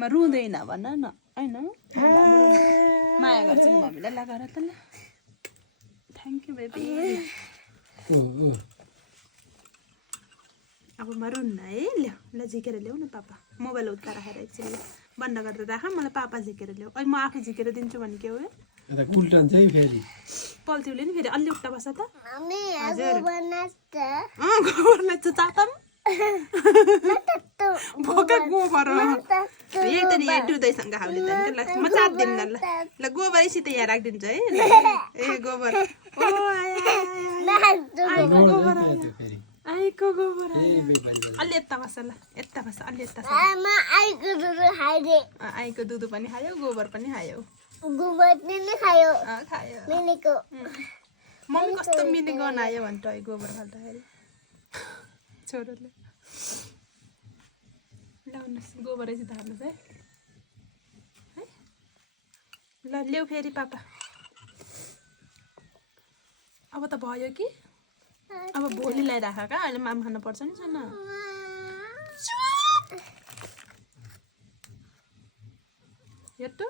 म रुँदैन भन न हैन माया गर्छु मम्मीलाई लगाएर त ल थ्याङ्क यू बेबी अब म रुन्न है ल झिकेर ल्याऊ न पापा मोबाइल उता राखेर एकछिन बन्द गरेर राख मलाई पापा झिकेर ल्याऊ अहिले म आफै झिकेर दिन्छु भने के हो उल्टन चाहिँ फेरि पल्टिउले नि फेरि अलि उठ्टा बस त हजुर गोबरलाई चाहिँ चातम भोका गोबर यही त नि यहाँ डुदैसँग खाउने त ल म चाट्दिनँ ल ल गोबरैसित यहाँ राखिदिन्छु है ए गोबर ओ आएको गोबर आएको गोबर अलि यता बस ल यता बस अलि यता आएको दुधु पनि खायो गोबर पनि खायो खायो खायो मम्मी कस्तो मिली गनायो भन्छ है गोबर खाल्दाखेरि छोरोले ल्याउनुहोस् गोबरैसित खानुहोस् है ल ल्याऊ फेरि पापा अब त भयो कि अब भोलिलाई राख का अहिले माम खानु पर्छ नि सुन हेर्नु